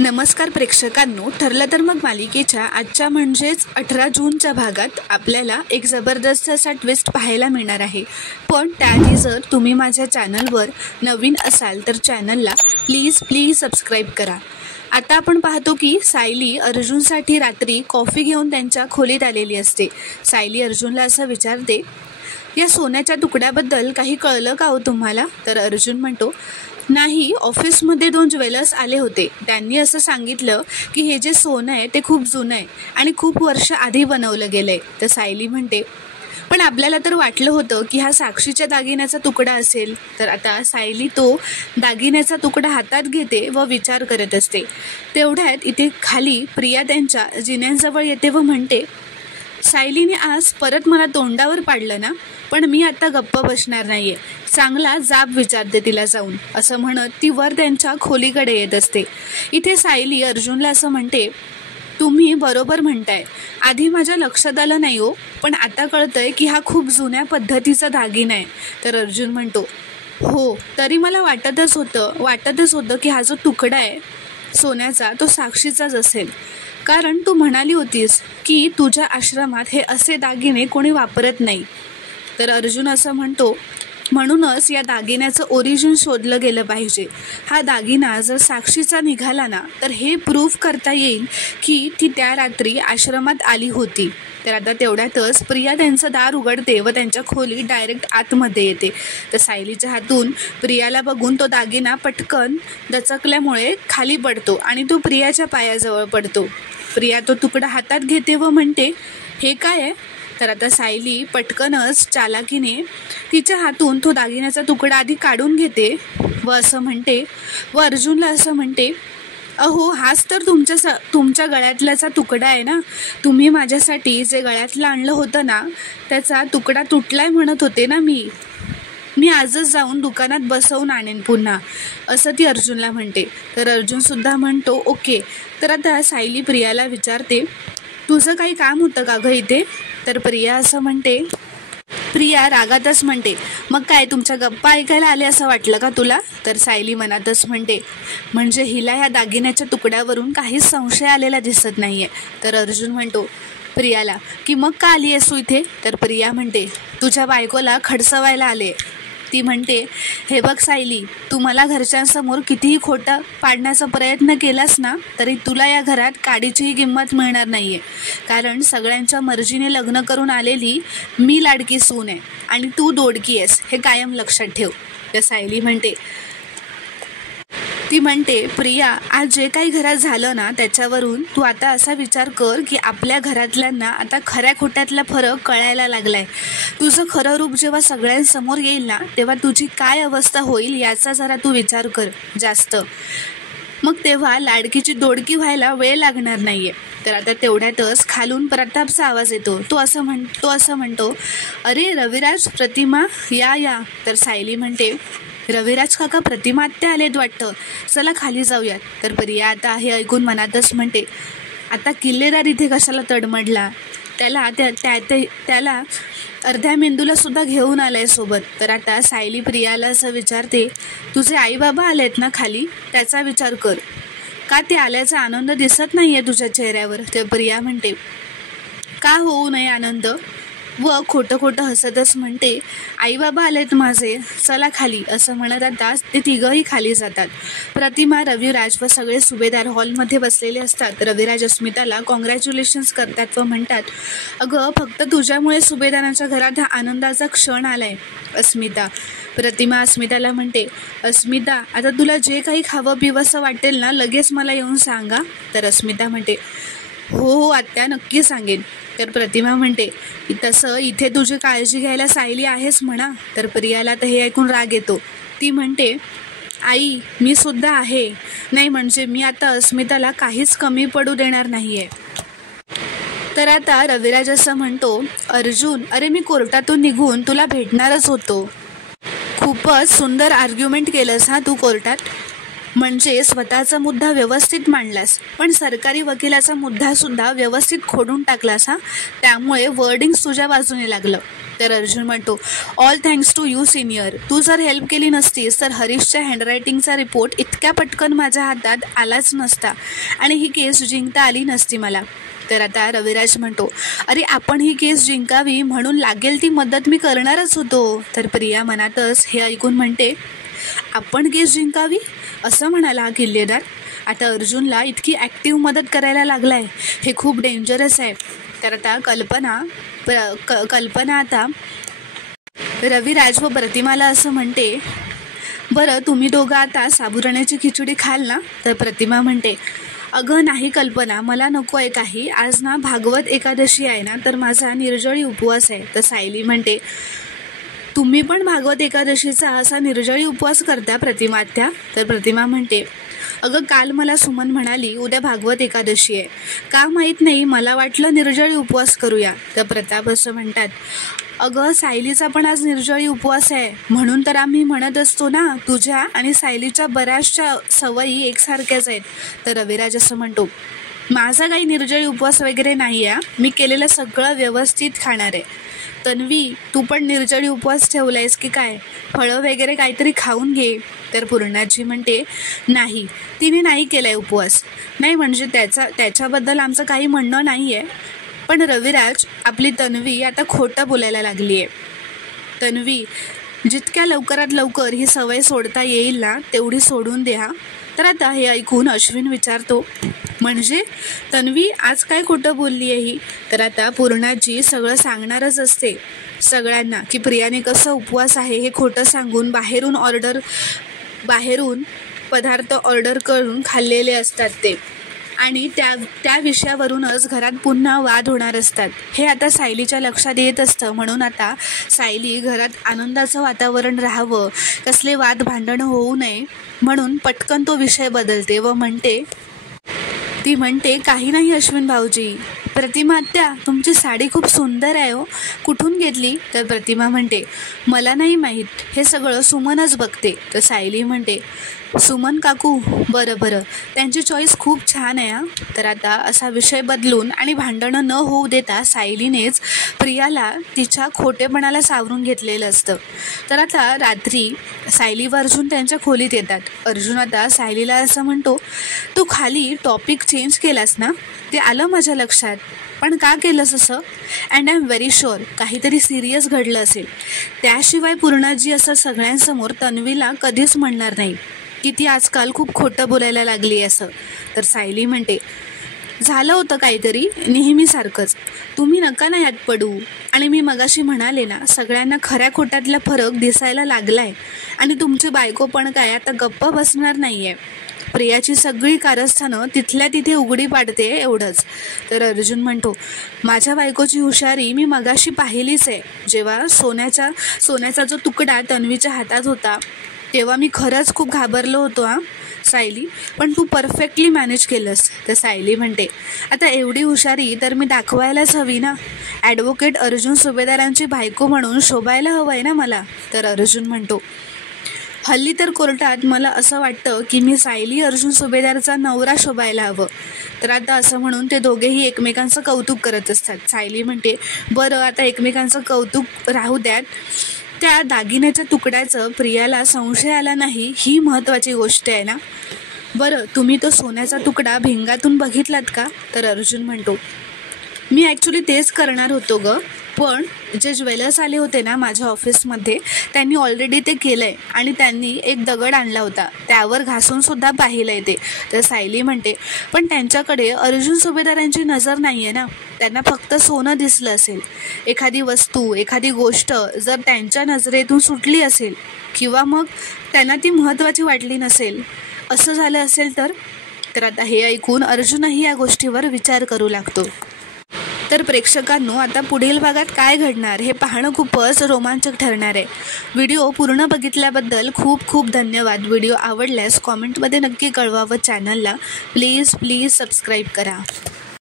नमस्कार प्रेक्षकांनो, ठरलं तर मग मालिकेच्या आजच्या म्हणजेच 18 जूनच्या भागात आपल्याला एक जबरदस्त असा ट्विस्ट पाहायला मिळणार आहे। पण त्याआधी जर तुम्ही माझ्या चॅनलवर नवीन असाल तर चॅनलला प्लीज सबस्क्राईब करा। आता आपण पाहतो की सायली अर्जुनसाठी रात्री कॉफी घेऊन त्यांच्या खोलीत आलेली असते। सायली अर्जुनला असं विचारते, या सोन्याच्या तुकड्याबद्दल काही कळलं का हो तुम्हाला? तर अर्जुन म्हणतो, नाही, ऑफिसमध्ये 2 ज्वेलर्स आले होते। त्यांनी असं सांगितलं की हे जे सोनं आहे ते खूप जुनं आहे आणि खूप वर्ष आधी बनवलं गेलं आहे। तर सायली म्हणते, पण आपल्याला तर वाटलं होतं की हा साक्षीच्या दागिन्याचा तुकडा असेल। तर आता सायली तो दागिन्याचा तुकडा हातात घेते व विचार करत असते। तेवढ्यात इथे खाली प्रिया त्यांच्या जिन्यांजवळ येते व म्हणते, सायलीने आज परत मला तोंडावर पाडलं ना, पण मी आता गप्प बसणार नाहीये, चांगला जाब विचारते तिला जाऊन, असं म्हणत ती वर त्यांच्या खोलीकडे येत असते। इथे सायली अर्जुनला असं म्हणते, तुम्ही बरोबर म्हणताय, आधी माझ्या लक्षात आलं नाही हो, पण आता कळतंय की हा खूप जुन्या पद्धतीचा दागिना आहे। तर अर्जुन म्हणतो, हो, तरी मला वाटतच होतं की हा जो तुकडा आहे सोन्याचा तो साक्षीचाच असेल, कारण तू म्हणाली होतीस की तुझ्या आश्रमात हे असे दागिने कोणी वापरत नाही। तर अर्जुन असं म्हणतो, म्हणूनच या दागिन्याचं ओरिजिन शोधलं गेलं पाहिजे। हा दागिना जर साक्षीचा निघाला ना, तर हे प्रूफ करता येईल की ती त्या रात्री आश्रमात आली होती। तर आता तेवढ्यातच प्रिया त्यांचं दार उघडते व त्यांच्या खोलीत डायरेक्ट आतमध्ये येते। तर सायलीच्या हातून प्रियाला बघून तो दागिना पटकन दचकल्यामुळे खाली पडतो आणि तो प्रियाच्या पायाजवळ पडतो। प्रिया तो तुकडा हातात घेते व म्हणते, हे काय आहे? तर आता सायली पटकनच चालाकीने तिच्या हातून तो दागिन्याचा तुकडा आधी काढून घेते व असं म्हणते व अर्जुनला असं म्हणते, अहो, हाच तर तुमच्या गळ्यातल्याचा तुकडा आहे ना, तुम्ही माझ्यासाठी जे गळ्यातलं आणलं होतं ना, त्याचा तुकडा तुटलाय म्हणत होते ना मी आजच जाऊन दुकानात बसवून आणेन पुन्हा, असं ती अर्जुनला म्हणते। तर अर्जुनसुद्धा म्हणतो, ओके। तर आता सायली प्रियाला विचारते, तुझं काही काम होतं का गं इथे? तर प्रिया असं म्हणते, प्रिया रागातच म्हणते, मग काय तुमच्या गप्पा ऐकायला आले असं वाटलं का तुला? तर सायली मनातच म्हणते, म्हणजे हिला ह्या दागिन्याच्या तुकड्यावरून काहीच संशय आलेला दिसत नाहीये। तर अर्जुन म्हणतो प्रियाला की मग का आली आहेस तू इथे? तर प्रिया म्हणते, तुझ्या बायकोला खडसवायला आले। ती म्हणते, हे बघ सायली, तू मला घरच्यांसमोर कितीही खोटं पाडण्याचा प्रयत्न केलास ना, तरी तुला या घरात काडीचीही किंमत मिळणार नाहीये, कारण सगळ्यांच्या मर्जीने लग्न करून आलेली मी लाडकी सून आहे आणि तू दोडकी आहेस, हे कायम लक्षात ठेव। तर सायली म्हणते, प्रिया, आज जे काही घरात झालं ना, त्याच्यावरून तू आता असा विचार कर की आपल्या घरातल्यांना आता खऱ्या खोट्यातला फरक कळायला लागलाय। तुझं खरं रूप जेव्हा सगळ्यांसमोर येईल ना, तेव्हा तुझी काय अवस्था होईल याचा जरा तू विचार कर जास्त, मग तेव्हा लाडकीची दोडकी व्हायला वेळ लागणार नाहीये। तर आता तेवढ्यातच खालून प्रतापचा आवाज येतो। तो असं म्हणतो, अरे रविराज, प्रतिमा, या। तर सायली म्हणते, रविराज काका, प्रतिमा आत्या आलेत वाटतं, चला खाली जाऊयात। तर प्रिया आता हे ऐकून मनातच म्हणते, आता किल्लेदार इथे कशाला तडमडला, त्याला अर्ध्या मेंदूला सुद्धा घेऊन आलाय सोबत। तर आता सायली प्रियाला असं विचारते, तुझे आई बाबा आलेत ना खाली, त्याचा विचार कर, का ते आल्याचा आनंद दिसत नाहीये तुझ्या चेहऱ्यावर? तर प्रिया म्हणते, का होऊ नये आनंद, व खोटं हसतच म्हणते, आई बाबा आलेत माझे, चला खाली, असं म्हणत आता ते तिघंही खाली जातात। प्रतिमा, रविराज व सगळे सुभेदार हॉलमध्ये बसलेले असतात। रविराज अस्मिताला कॉंग्रॅच्युलेशन्स करतात व म्हणतात, अगं, फक्त तुझ्यामुळे सुभेदारांच्या घरात हा आनंदाचा क्षण आलाय अस्मिता। प्रतिमा अस्मिताला म्हणते, अस्मिता, आता तुला जे काही खावं पिवंसं वाटेल ना, लगेच मला येऊन सांगा। तर अस्मिता म्हणते, हो आत्या, नक्की सांगेन। तर प्रतिमा म्हणते, तसं इथे तुझी काळजी घ्यायला सायली आहेस म्हणा। तर प्रियाला तर हे ऐकून राग येतो। ती म्हणते, आई, मी सुद्धा आहे, नाही म्हणजे मी आता अस्मिताला काहीच कमी पडू देणार नाहीये। तर आता रविराज असं म्हणतो, अर्जुन, अरे मी कोर्टातून निघून तुला भेटणारच होतो, खूपच सुंदर आर्ग्युमेंट केलंस हा तू कोर्टात। म्हणजे स्वतःचा मुद्दा व्यवस्थित मांडलास, पण सरकारी वकिलाचा मुद्दासुद्धा व्यवस्थित खोडून टाकलास हा. त्यामुळे वर्डिंग्स तुझ्या बाजूने लागलं. तर अर्जुन म्हणतो, all thanks to you senior. तू जर हेल्प केली नसतीस तर हरीशच्या हँडरायटिंगचा रिपोर्ट इतक्या पटकन माझ्या हातात आलाच नसता आणि ही केस जिंकता आली नसती मला. तर आता रविराज म्हणतो, अरे आपण ही केस जिंकावी म्हणून लागेल ती मदत मी करणारच होतो. तर प्रिया मनातच हे ऐकून म्हणते, आपण केस जिंकावी असं म्हणाला हा किल्लेदार. आता अर्जुनला इतकी ॲक्टिव्ह मदत करायला लागलाय, हे खूप डेंजरस आहे. तर आता कल्पना आता रविराज व प्रतिमाला असं म्हणते, बरं तुम्ही दोघं आता साबुदाण्याची खिचडी खाल ना. तर प्रतिमा म्हणते, अगं नाही कल्पना, मला नको आहे काही. आज ना भागवत एकादशी आहे ना, तर माझा निर्जळी उपवास आहे. तर सायली म्हणते, तुम्ही पण भागवत एकादशीचा असा निर्जळी उपवास करता प्रतिमात्या. तर प्रतिमा म्हणते, अगं काल मला सुमन म्हणाली उद्या भागवत एकादशी आहे, का माहीत नाही, मला वाटलं निर्जळी उपवास करूया. तर प्रताप असं म्हणतात, अगं सायलीचा पण आज निर्जळी उपवास आहे, म्हणून तर आम्ही म्हणत असतो ना, तुझ्या आणि सायलीच्या बऱ्याचशा सवयी एकसारख्याच आहेत. तर रविराज असं म्हणतो, माझा काही निर्जळी उपवास वगैरे नाही आहे, मी केलेलं सगळं व्यवस्थित खाणार आहे. तन्वी तू पण निर्जळी उपवास ठेवलायस की काय, फळं वगैरे काहीतरी खाऊन घे. तर पूर्णाजी म्हणते, नाही तिने नाही केलाय उपवास. नाही म्हणजे त्याच्याबद्दल आमचं काही म्हणणं नाही आहे, पण रविराज आपली तन्वी आता खोटं बोलायला लागली आहे. तन्वी जितक्या लवकरात लवकर ही सवय सोडता येईल ना तेवढी सोडून द्या. तर आता हे ऐकून अश्विन विचारतो, म्हणजे तन्वी आज काय खोटं बोलली आहे ही. तर आता पूर्णाजी सगळं सांगणारच असते सगळ्यांना की प्रियाने कसं उपवास आहे हे खोटं सांगून बाहेरून पदार्थ ऑर्डर करून खाल्लेले असतात ते, आणि त्या विषयावरूनच घरात पुन्हा वाद होणार असतात. हे आता सायलीच्या लक्षात येत असतं, म्हणून आता सायली घरात आनंदाचं वातावरण राहावं, कसले वाद भांडणं होऊ नये म्हणून पटकन तो विषय बदलते व ती म्हणते, काही नाही अश्विन भाऊजी. प्रतिमा आत्या तुमची साडी खूप सुंदर आहे हो, कुठून घेतली. तर प्रतिमा म्हणते, मला नाही माहीत, हे सगळं सुमनच बघते. तर सायली म्हणते, सुमन काकू, बरं त्यांची चॉईस खूप छान आहे हा. तर आता असा विषय बदलून आणि भांडणं न होऊ देता सायलीनेच प्रियाला तिच्या खोटेपणाला सावरून घेतलेलं असतं. तर आता रात्री सायली व अर्जुन त्यांच्या खोलीत येतात. अर्जुन आता सायलीला असं म्हणतो, तू खाली टॉपिक चेंज केलास ना, ते आलं माझ्या लक्षात, पण का केलंस असं. And I am very sure काहीतरी सिरियस घडलं असेल. त्याशिवाय पूर्णाजी असं सगळ्यांसमोर तन्वीला कधीच म्हणणार नाही की ती आजकाल खूप खोटं बोलायला लागली असं. तर सायली म्हणते, झालं होतं काहीतरी नेहमीसारखंच, तुम्ही नका ना यात पडू. आणि मी मगाशी म्हणाले ना, सगळ्यांना खऱ्या खोट्यातला फरक दिसायला लागलाय आणि तुमची बायको पण काय आता गप्प बसणार नाहीये. प्रियाची सगळी कारस्थानं तिथल्या तिथे उघडी पाडते एवढंच. तर अर्जुन म्हणतो, माझ्या बायकोची हुशारी मी मगाशी पाहिलीच आहे. जेव्हा सोन्याचा जो तुकडा तन्वीच्या हातात होता तेव्हा मी खरंच खूप घाबरलो होतो हा सायली, पण तू परफेक्टली मॅनेज केलंस. तर सायली म्हणते, आता एवढी हुशारी तर मी दाखवायलाच हवी ना, ॲडव्होकेट अर्जुन सुभेदारांची बायको म्हणून शोभायला हवं आहे ना मला. तर अर्जुन म्हणतो, हल्ली तर कोर्टात मला असं वाटतं की मी सायली अर्जुन सुभेदारचा नवरा शोभायला हवं. तर आता असं म्हणून ते दोघेही एकमेकांचं कौतुक करत असतात. सायली म्हणते, बरं आता एकमेकांचं कौतुक राहू द्यात, त्या दागिन्याच्या तुकड्याचं प्रियाला संशय आला नाही ही महत्त्वाची गोष्ट आहे ना. बरं तुम्ही तो सोन्याचा तुकडा भिंगातून बघितलात का. तर अर्जुन म्हणतो, मी ॲक्च्युली तेच करणार होतो गं, पण जे ज्वेलर्स आले होते ना माझ्या ऑफिसमध्ये त्यांनी ऑलरेडी ते केलं आहे आणि त्यांनी एक दगड आणला होता, त्यावर घासूनसुद्धा पाहिलं आहे ते. तर सायली म्हणते, पण त्यांच्याकडे अर्जुन सुभेदारांची नजर नाही आहे ना, त्यांना फक्त सोनं दिसलं असेल. एखादी वस्तू एखादी गोष्ट जर त्यांच्या नजरेतून सुटली असेल किंवा मग त्यांना ती महत्त्वाची वाटली नसेल, असं झालं असेल तर आता हे ऐकून अर्जुनही या गोष्टीवर विचार करू लागतो. तर प्रेक्षकांनो, आता पुढील भागात काय घडणार हे पाहणं खूपच रोमांचक ठरणार आहे. व्हिडिओ पूर्ण बघितल्याबद्दल खूप खूप धन्यवाद. व्हिडिओ आवडल्यास कॉमेंटमध्ये नक्की कळवा व चॅनलला प्लीज सबस्क्राईब करा.